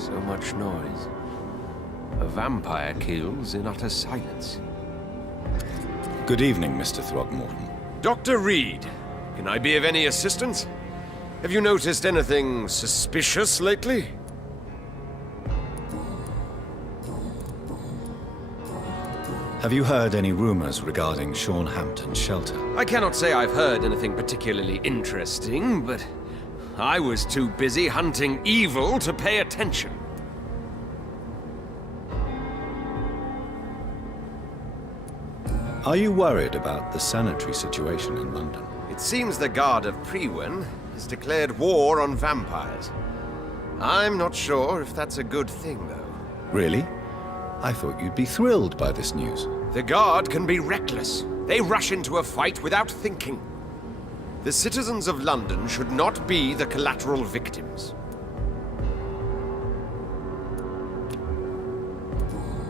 So much noise. A vampire kills in utter silence. Good evening, Mr. Throgmorton. Dr. Reed, can I be of any assistance? Have you noticed anything suspicious lately? Have you heard any rumors regarding Sean Hampton's shelter? I cannot say I've heard anything particularly interesting, but I was too busy hunting evil to pay attention. Are you worried about the sanitary situation in London? It seems the Guard of Priwen has declared war on vampires. I'm not sure if that's a good thing, though. Really? I thought you'd be thrilled by this news. The Guard can be reckless. They rush into a fight without thinking. The citizens of London should not be the collateral victims.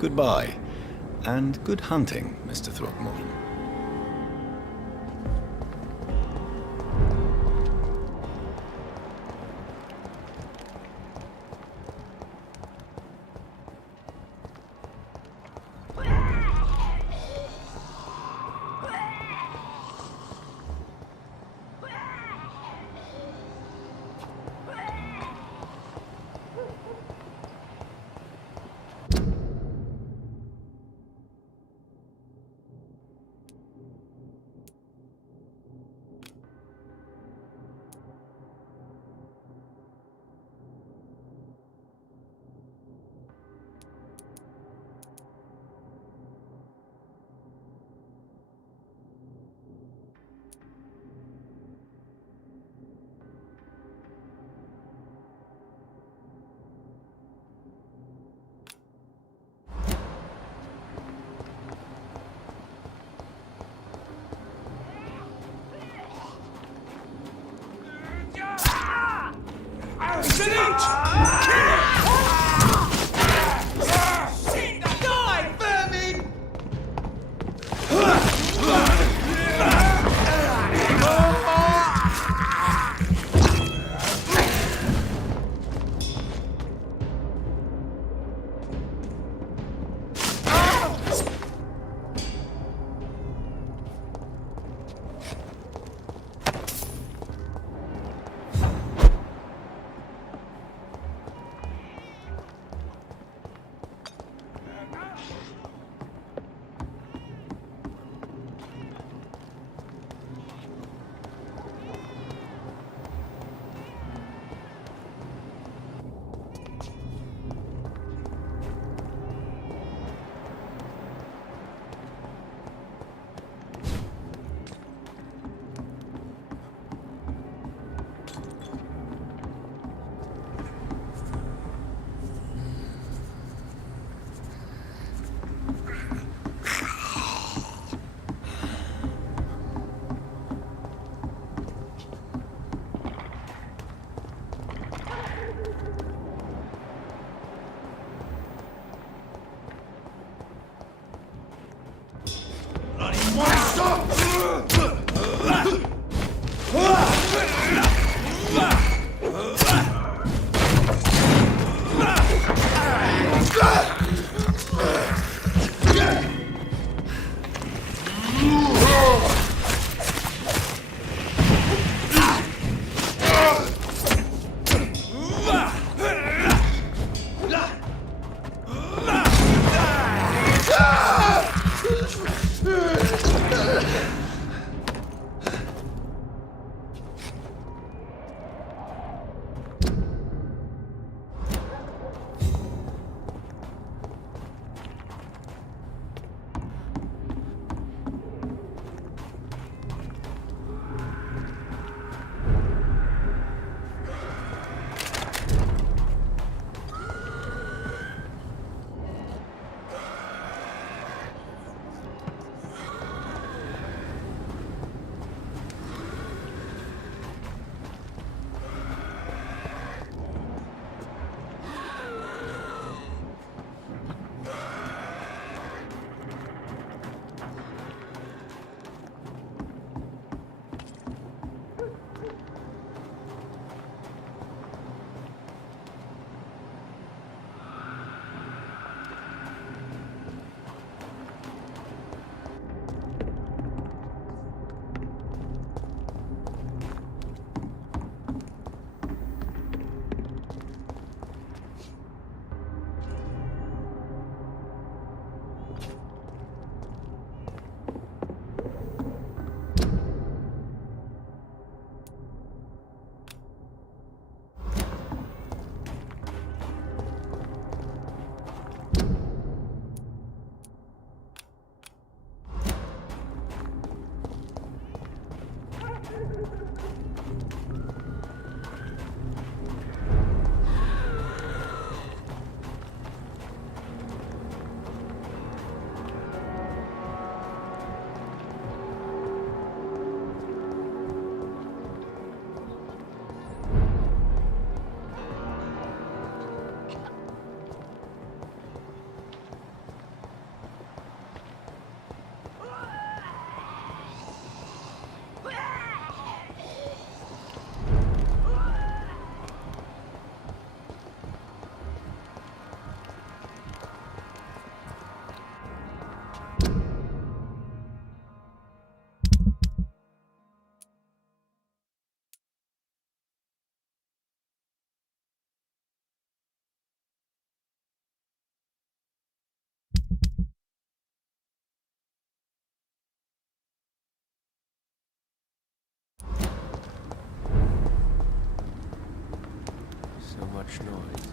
Goodbye, and good hunting, Mr. Throgmorton. So much noise.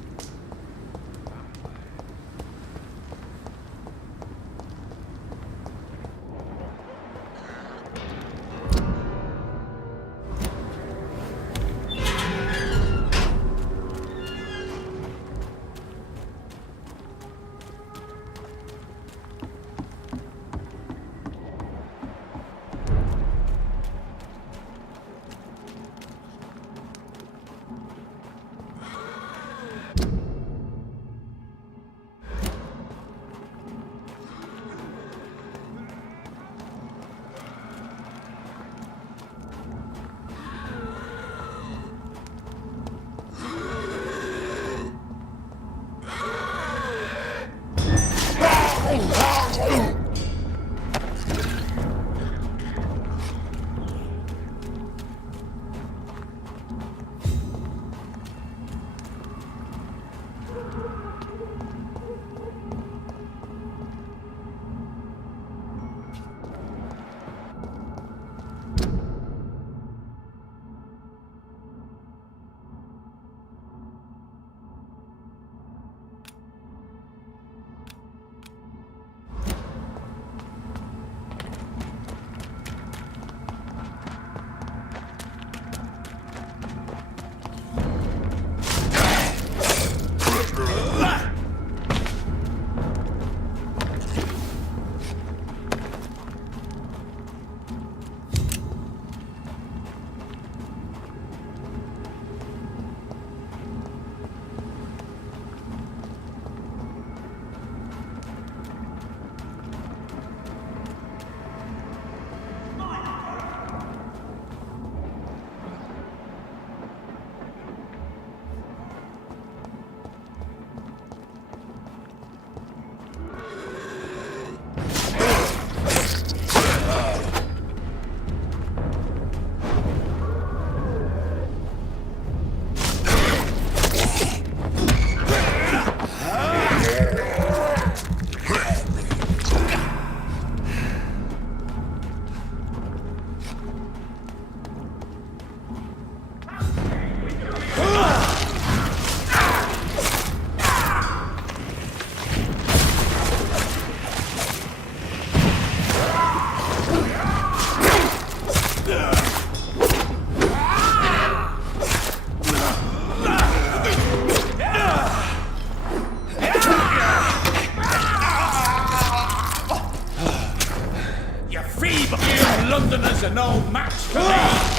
Londoners are no match for me!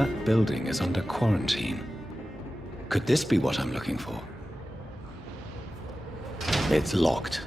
that building is under quarantine. Could this be what I'm looking for? It's locked.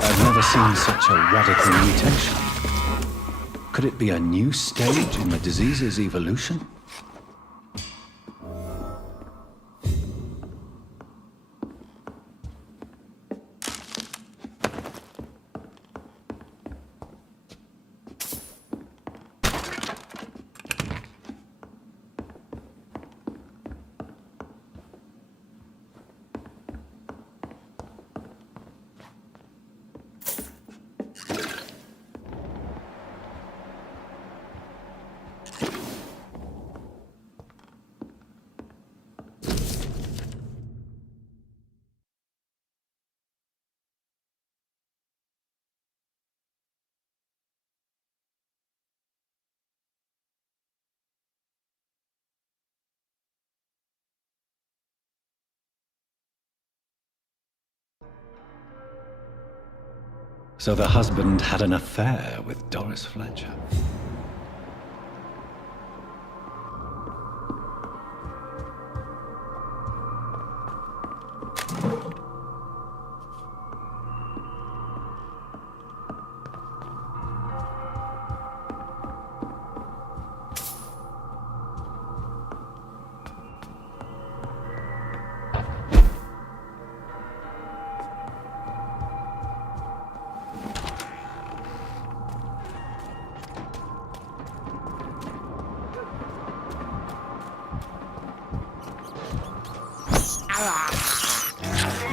I've never seen such a radical mutation. Could it be a new stage in the disease's evolution? So the husband had an affair with Doris Fletcher.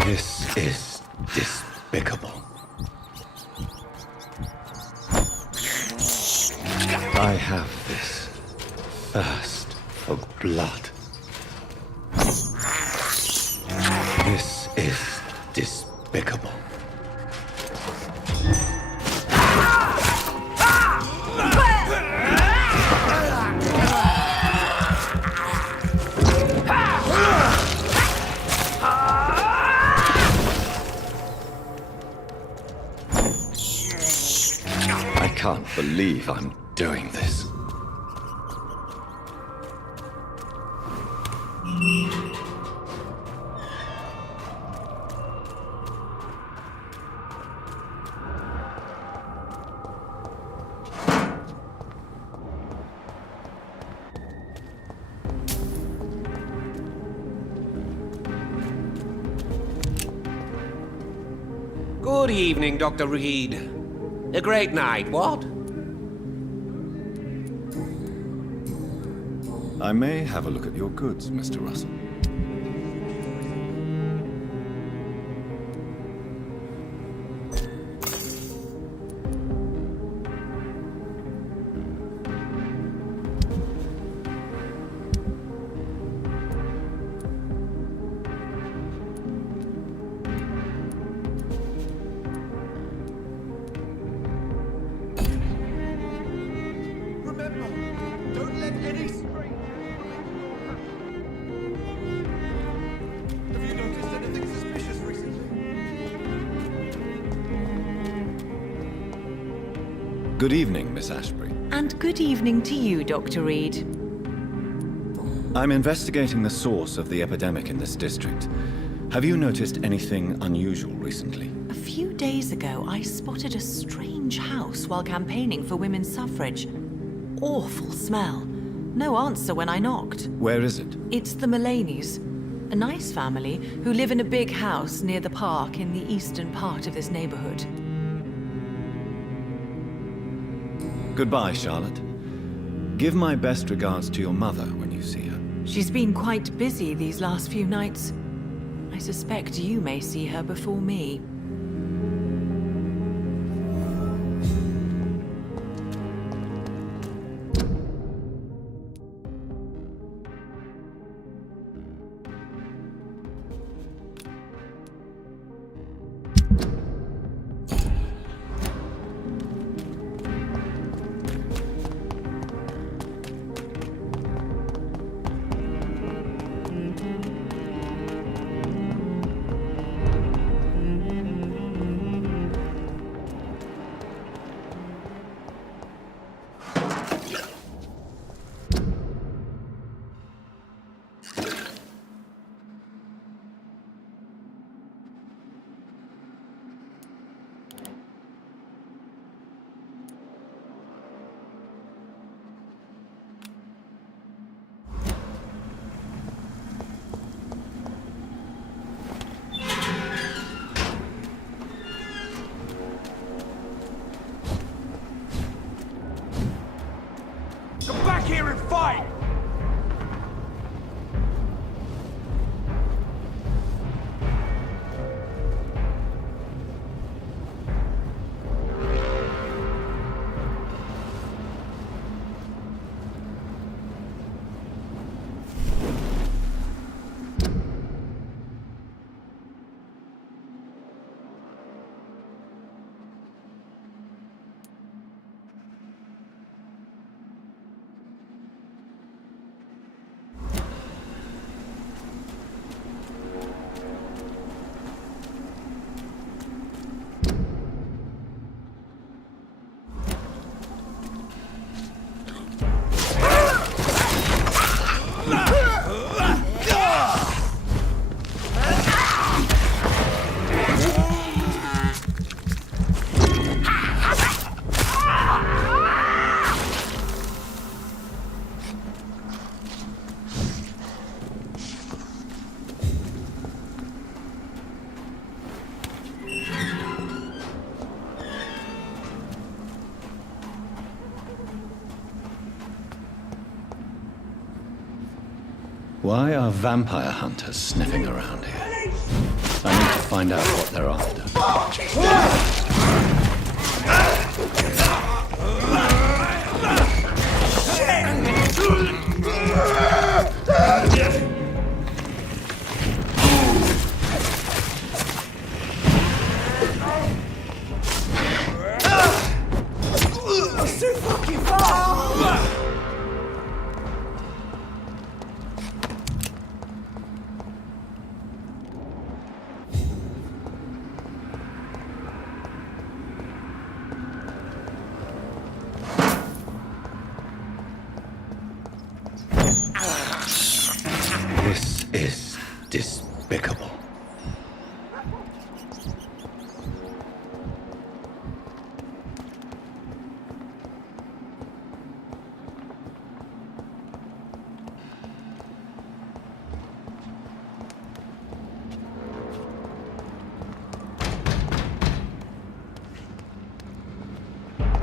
This is despicable. I have this thirst for blood. This is despicable. I can't believe I'm doing this. Good evening, Dr. Reed. A great night, what? I may have a look at your goods, Mr. Russell. Good evening, Miss Ashbury. And good evening to you, Dr. Reed. I'm investigating the source of the epidemic in this district. Have you noticed anything unusual recently? A few days ago, I spotted a strange house while campaigning for women's suffrage. Awful smell. No answer when I knocked. Where is it? It's the Mullaneys, a nice family who live in a big house near the park in the eastern part of this neighborhood. Goodbye, Charlotte. Give my best regards to your mother when you see her. She's been quite busy these last few nights. I suspect you may see her before me. Why are vampire hunters sniffing around here? I need to find out what they're after. This is despicable.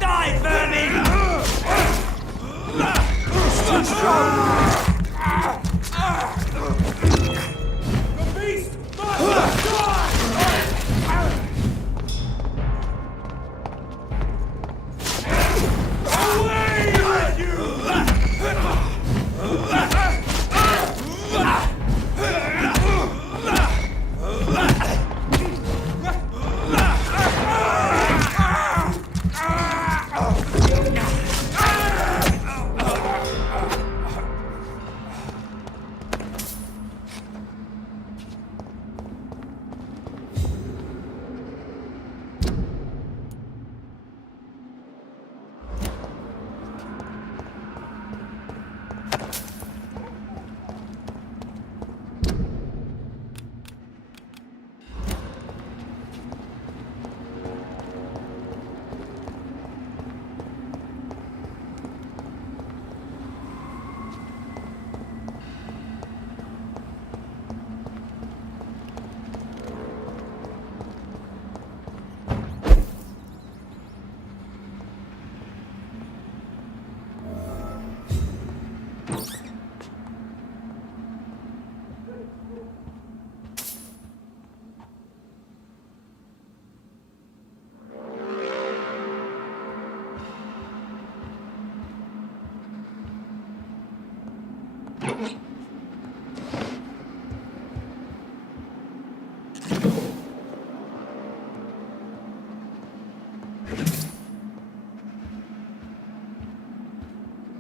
Die, vermin! Too strong! The beast must die! Away with you!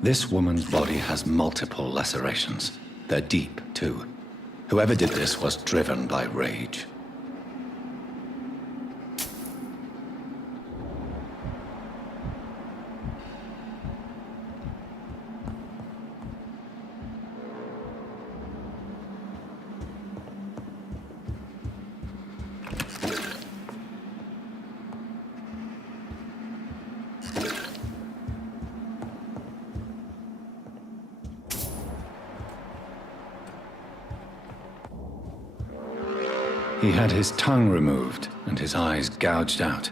This woman's body has multiple lacerations. They're deep, too. Whoever did this was driven by rage. He had his tongue removed and his eyes gouged out.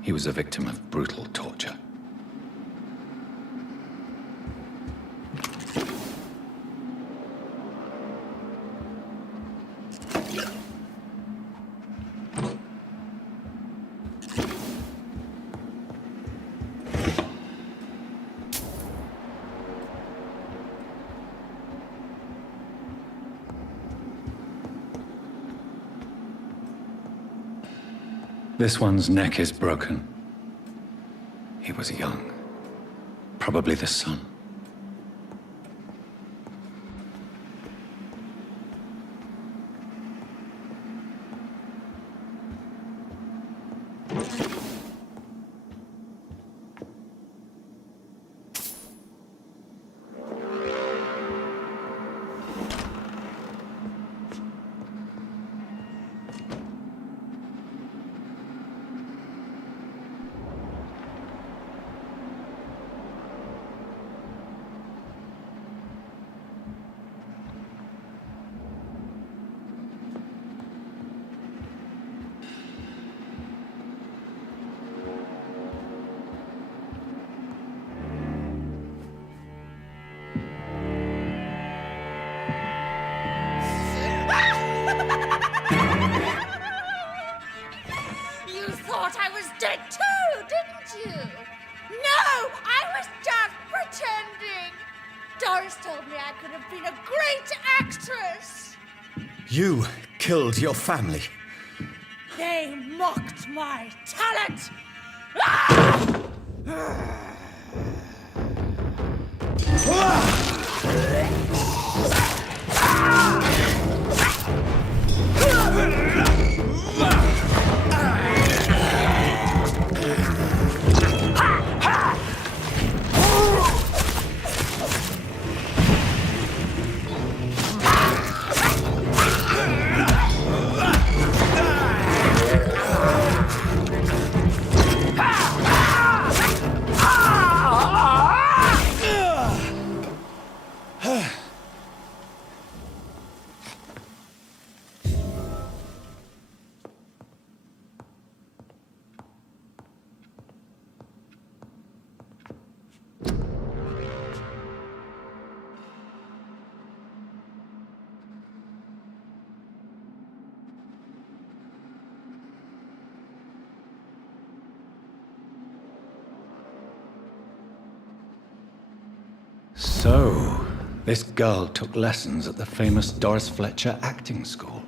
He was a victim of brutal torture. This one's neck is broken. He was young. Probably the son. you. No, I was just pretending. Doris told me I could have been a great actress. You killed your family. They mocked my talent. Ah! So, this girl took lessons at the famous Doris Fletcher acting school.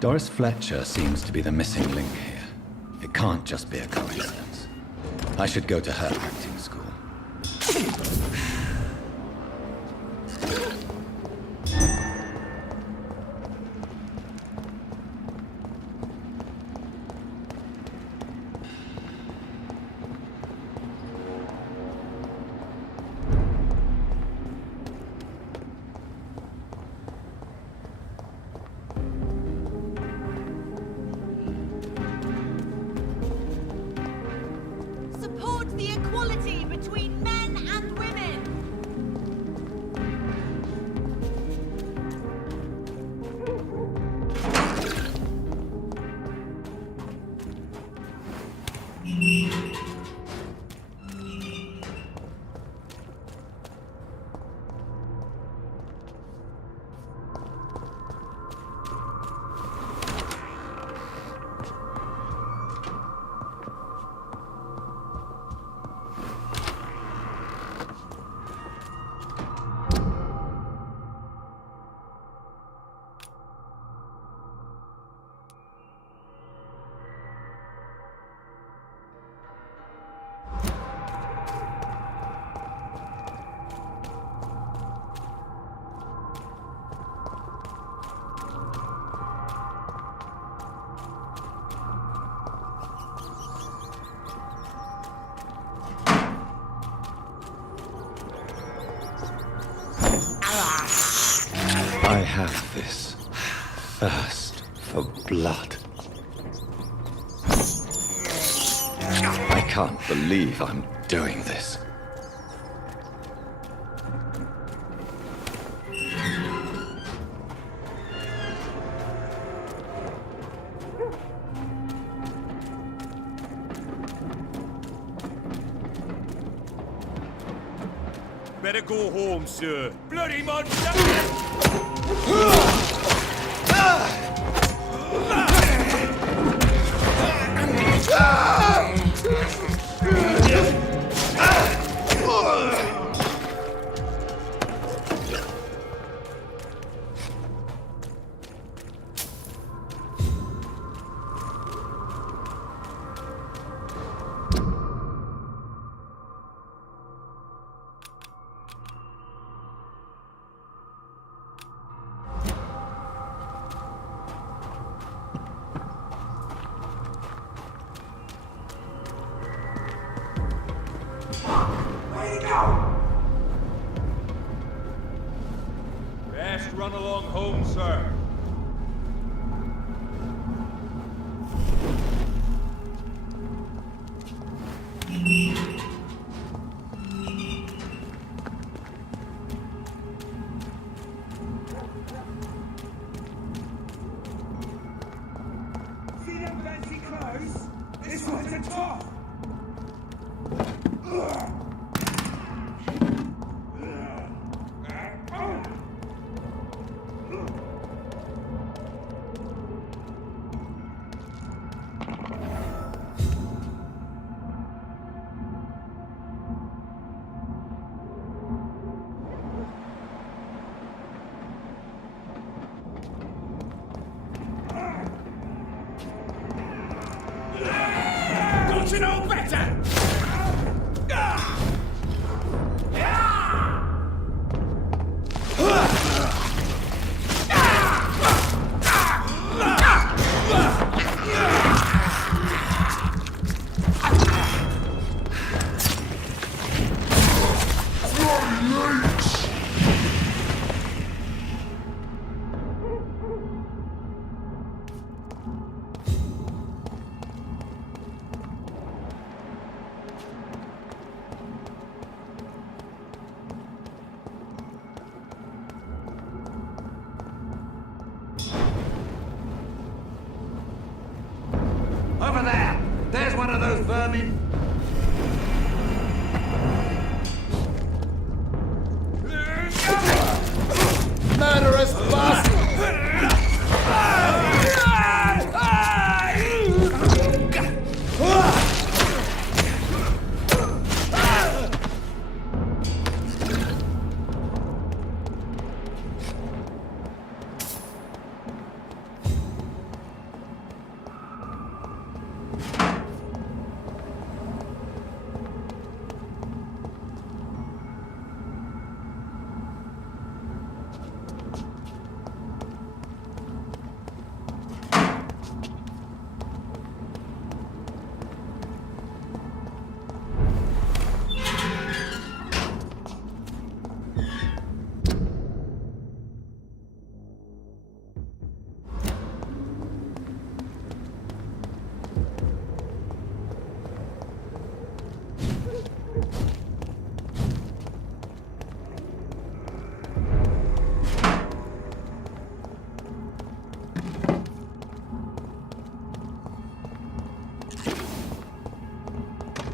Doris Fletcher seems to be the missing link here. It can't just be a coincidence. I should go to her acting school. Support the equality between men and women. I have this thirst for blood. I can't believe I'm doing this. Better go home, sir. Bloody monster! Best run along home, sir. Don't you know better? Over there! There's one of those vermin! Murderous bastard!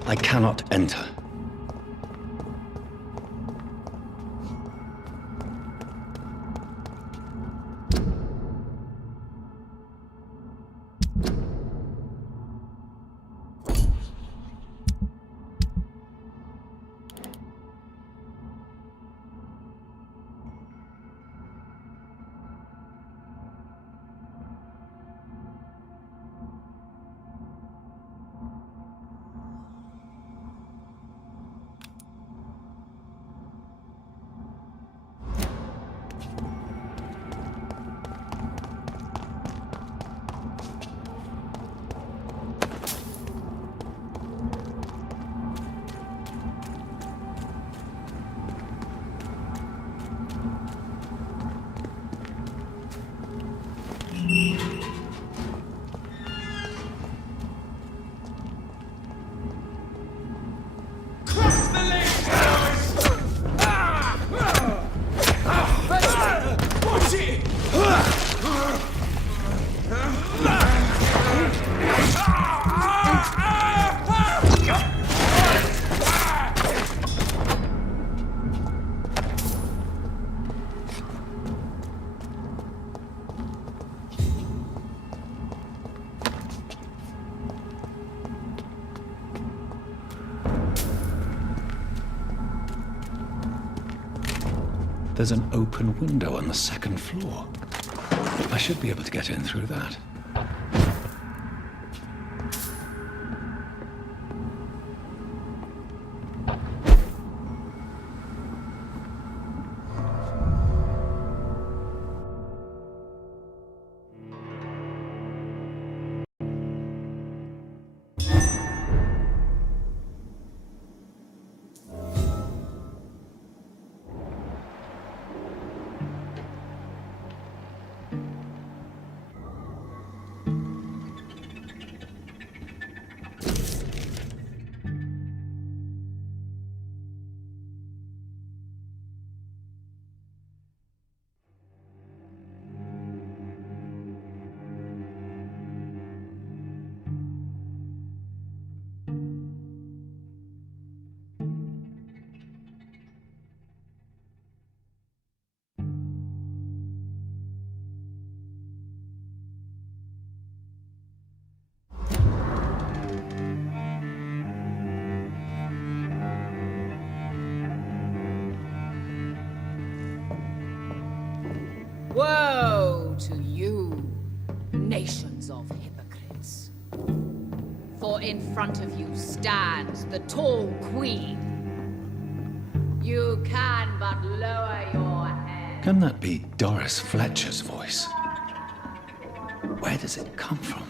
I cannot enter. There's an open window on the second floor. I should be able to get in through that. Woe to you, nations of hypocrites. For in front of you stands the tall queen. You can but lower your head. Can that be Doris Fletcher's voice? Where does it come from?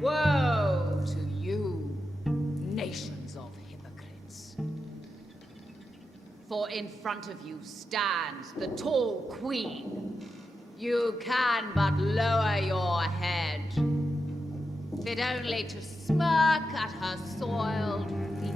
Woe to you, nations of hypocrites. For in front of you stands the tall queen. You can but lower your head, fit only to smirk at her soiled feet.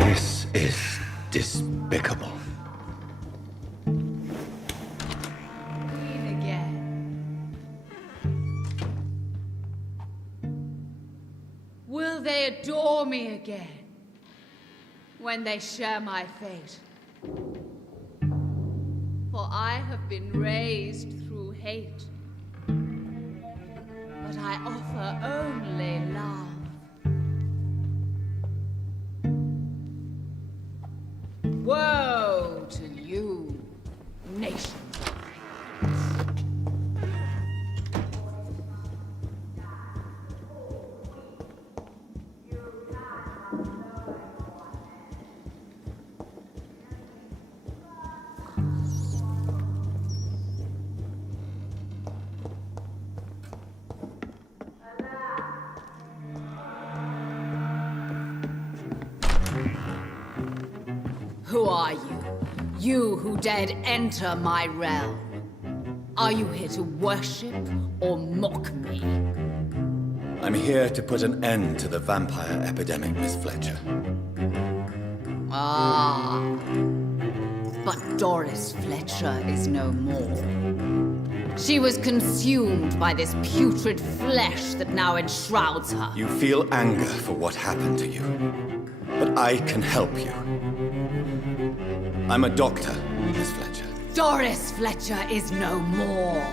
This is despicable. Queen again. Will they adore me again when they share my fate? For I have been raised through hate, but I offer only love. Woe to you, nations of hypocrites. Who are you? You who dared enter my realm. Are you here to worship or mock me? I'm here to put an end to the vampire epidemic, Miss Fletcher. Ah. But Doris Fletcher is no more. She was consumed by this putrid flesh that now enshrouds her. You feel anger for what happened to you, but I can help you. I'm a doctor, Miss Fletcher. Doris Fletcher is no more.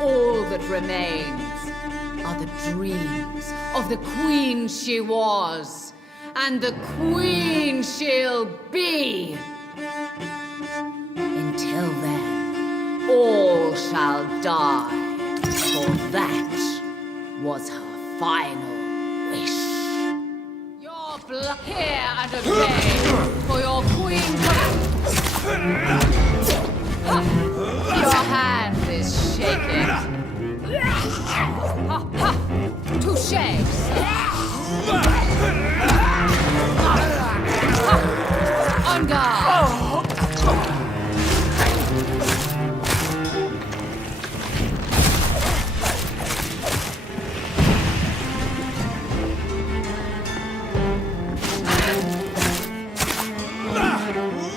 All that remains are the dreams of the queen she was, and the queen she'll be. Until then, all shall die, for that was her final wish. Your blood here and obey, for your queen. Your hand is shaking. Touché, sir. On guard.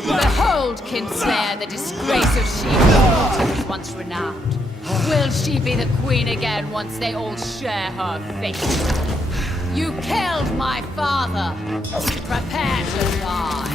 Behold, Kinslayer, the disgrace of she once renowned. Will she be the queen again once they all share her fate? You killed my father. Prepare to die.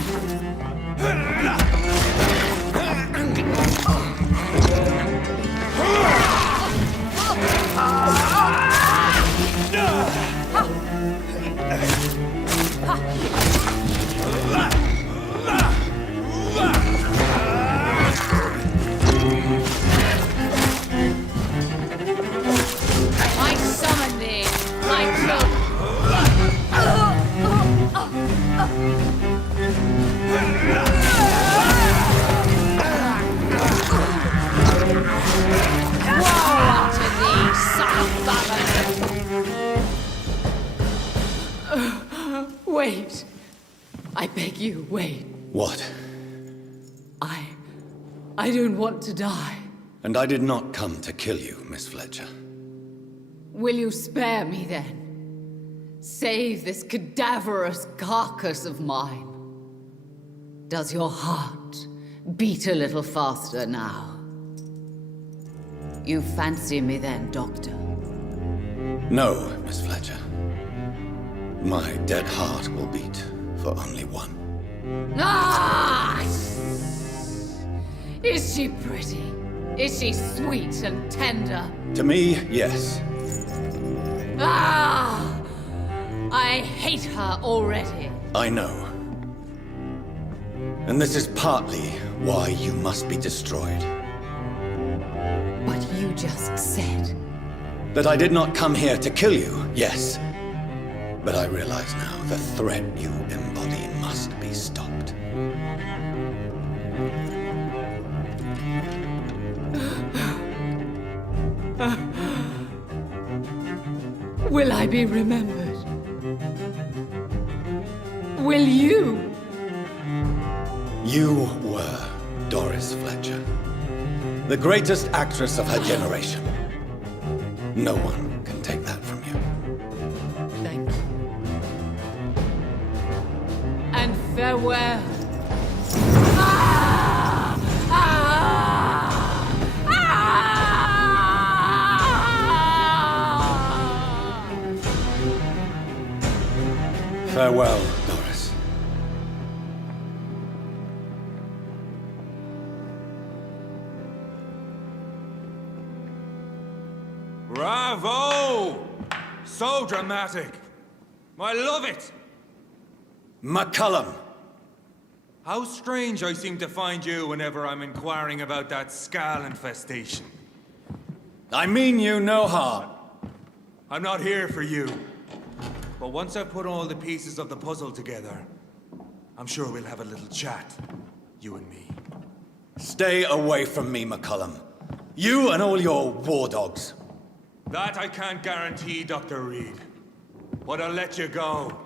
I summon thee, my children. Woe unto thee, son of Babylon! Wait. I beg you, wait. What? I don't want to die. And I did not come to kill you, Miss Fletcher. Will you spare me then? Save this cadaverous carcass of mine. Does your heart beat a little faster now? You fancy me then, Doctor? No, Miss Fletcher. My dead heart will beat for only one. Ah! Is she pretty? Is she sweet and tender? To me, yes. Ah! I hate her already. I know. And this is partly why you must be destroyed. But you just said... That I did not come here to kill you, yes. But I realize now the threat you embody must be stopped. Will I be remembered? Will you? You were Doris Fletcher, the greatest actress of her generation. No one can take that from you. Thank you. And farewell. Ah! Ah! Ah! Farewell, Doris. Bravo! So dramatic. I love it. McCullum! How strange I seem to find you whenever I'm inquiring about that Skal infestation. I mean you no harm. I'm not here for you. But once I've put all the pieces of the puzzle together, I'm sure we'll have a little chat, you and me. Stay away from me, McCullum. You and all your war dogs. That I can't guarantee, Dr. Reed. But I'll let you go.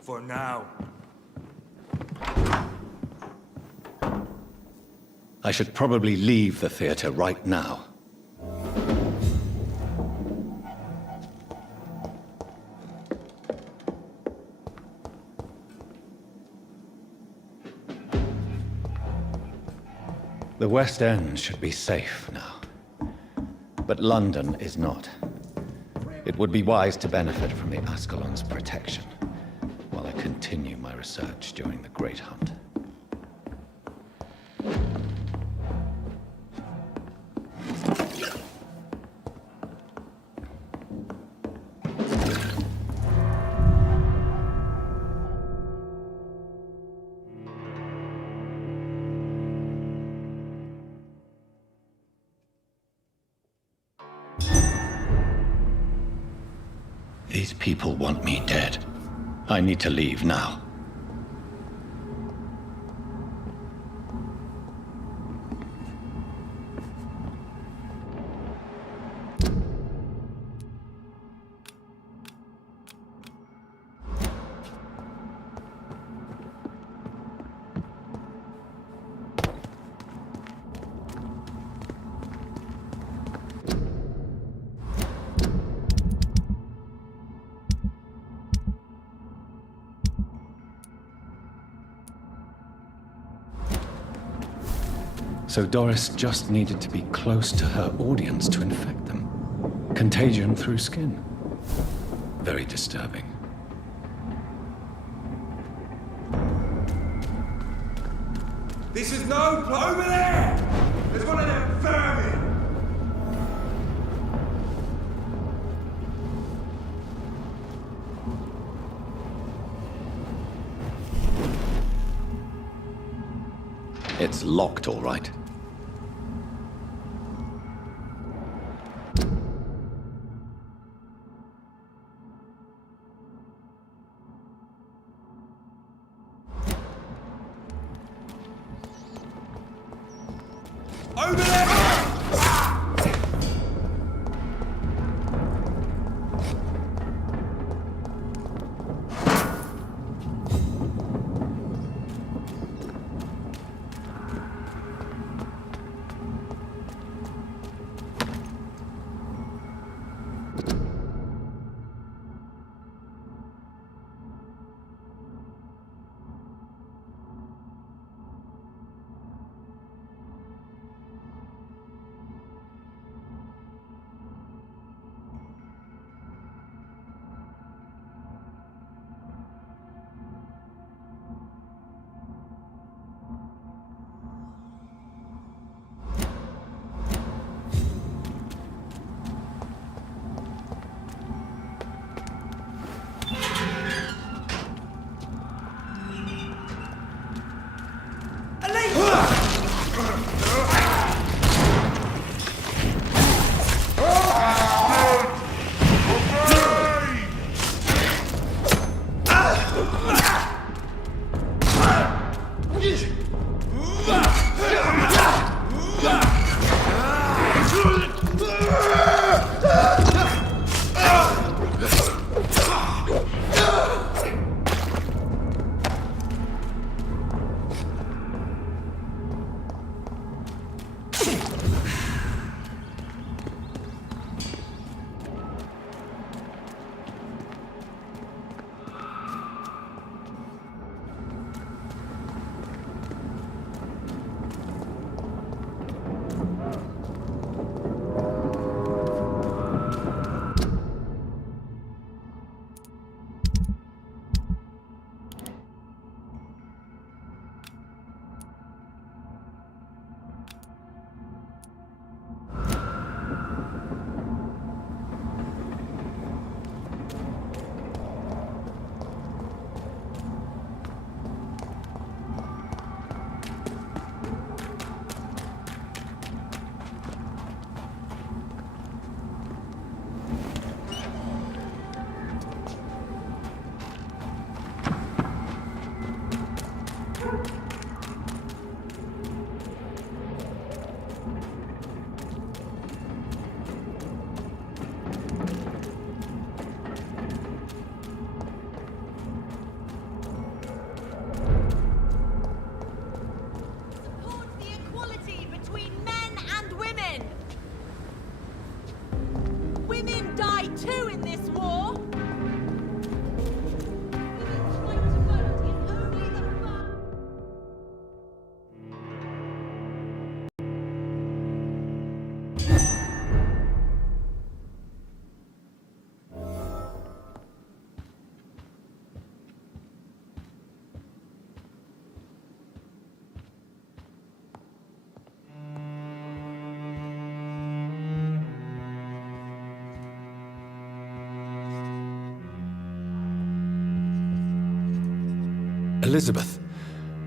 For now. I should probably leave the theater right now. The West End should be safe now. But London is not. It would be wise to benefit from the Ascalon's protection, while I continue my research during the Great Hunt. These people want me dead. I need to leave now. So Doris just needed to be close to her audience to infect them. Contagion through skin. Very disturbing. This is no over there! There's one of them vermin! It's locked, all right. Over there! Elizabeth,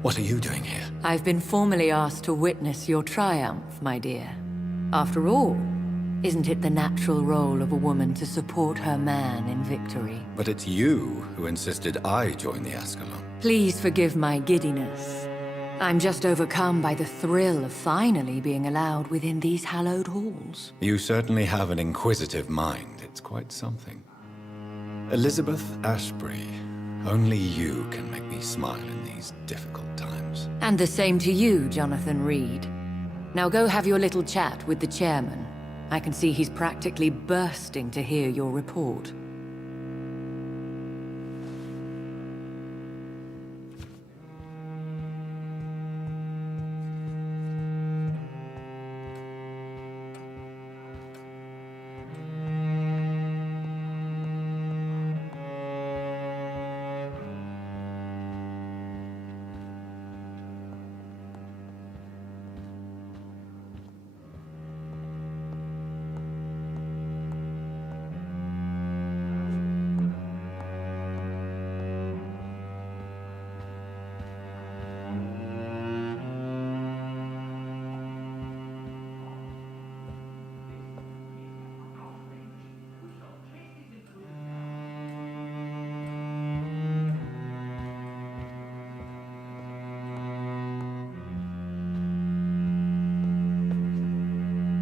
what are you doing here? I've been formally asked to witness your triumph, my dear. After all, Isn't it the natural role of a woman to support her man in victory? But it's you who insisted I join the Ascalon. Please forgive my giddiness. I'm just overcome by the thrill of finally being allowed within these hallowed halls. You certainly have an inquisitive mind. It's quite something. Elizabeth Ashbury, only you can make me smile in these difficult times. And the same to you, Jonathan Reed. Now go have your little chat with the chairman. I can see he's practically bursting to hear your report.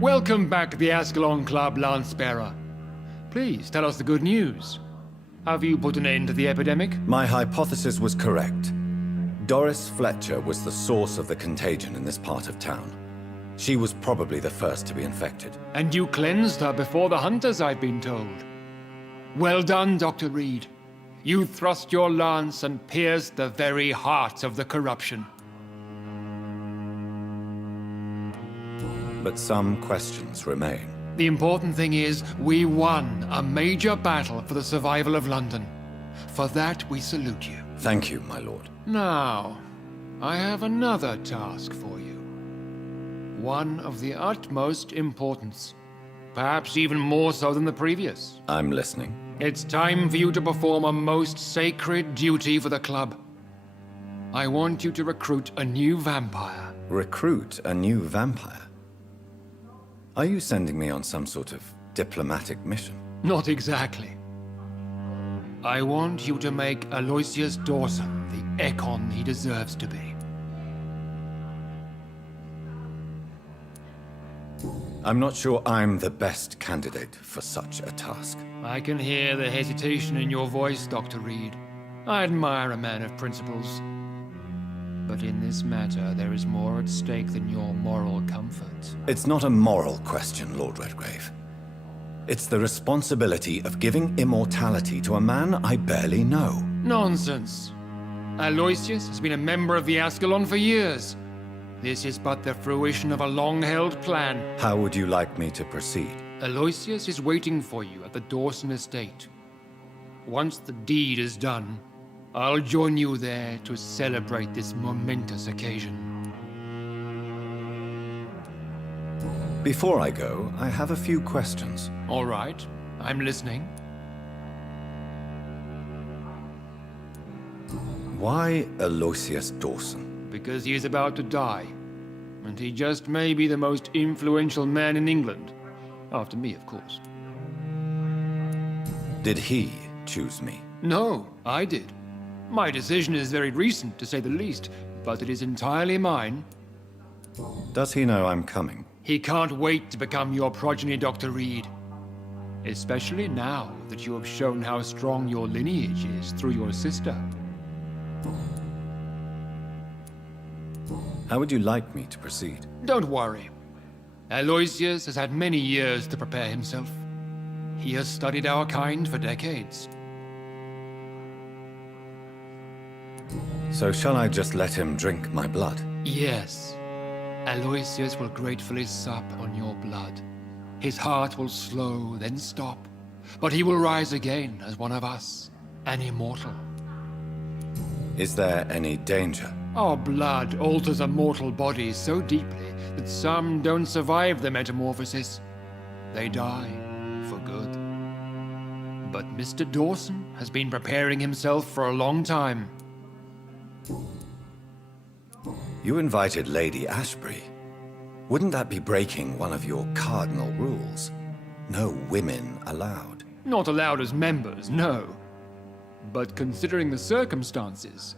Welcome back to the Ascalon Club, Lance-Bearer. Please, tell us the good news. Have you put an end to the epidemic? My hypothesis was correct. Doris Fletcher was the source of the contagion in this part of town. She was probably the first to be infected. And you cleansed her before the hunters, I've been told. Well done, Dr. Reed. You thrust your lance and pierced the very heart of the corruption. But some questions remain. The important thing is, we won a major battle for the survival of London. For that, we salute you. Thank you, my lord. Now, I have another task for you. One of the utmost importance. Perhaps even more so than the previous. I'm listening. It's time for you to perform a most sacred duty for the club. I want you to recruit a new vampire. Recruit a new vampire? Are you sending me on some sort of diplomatic mission? Not exactly. I want you to make Aloysius Dawson the Ekon he deserves to be. I'm not sure I'm the best candidate for such a task. I can hear the hesitation in your voice, Dr. Reed. I admire a man of principles. But in this matter, there is more at stake than your moral comfort. It's not a moral question, Lord Redgrave. It's the responsibility of giving immortality to a man I barely know. Nonsense. Aloysius has been a member of the Ascalon for years. This is but the fruition of a long-held plan. How would you like me to proceed? Aloysius is waiting for you at the Dawson estate. Once the deed is done, I'll join you there to celebrate this momentous occasion. Before I go, I have a few questions. All right, I'm listening. Why Aloysius Dawson? Because he is about to die. And he just may be the most influential man in England. After me, of course. Did he choose me? No, I did. My decision is very recent, to say the least, but it is entirely mine. Does he know I'm coming? He can't wait to become your progeny, Dr. Reed. Especially now that you have shown how strong your lineage is through your sister. How would you like me to proceed? Don't worry. Aloysius has had many years to prepare himself. He has studied our kind for decades. So shall I just let him drink my blood? Yes. Aloysius will gratefully sup on your blood. His heart will slow, then stop. But he will rise again as one of us, an immortal. Is there any danger? Our blood alters a mortal body so deeply that some don't survive the metamorphosis. They die for good. But Mr. Dawson has been preparing himself for a long time. You invited Lady Ashbury. Wouldn't that be breaking one of your cardinal rules? No women allowed. Not allowed as members, no. But considering the circumstances,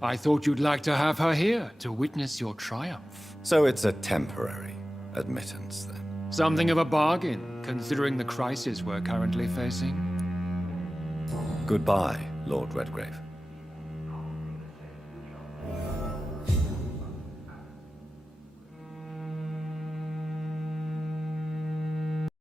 I thought you'd like to have her here to witness your triumph. So it's a temporary admittance, then? Something of a bargain, considering the crisis we're currently facing. Goodbye, Lord Redgrave.